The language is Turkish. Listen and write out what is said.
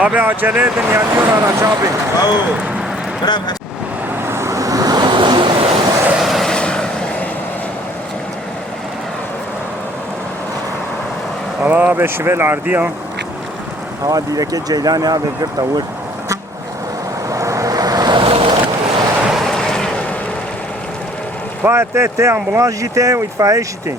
Abi acele edin yanıyor araç abi. Bravo. Bravo. Allah abi şivel ardiya. Ha direkt Ceylani abi bir tavır. Te ambulans jite و itfaiye jite.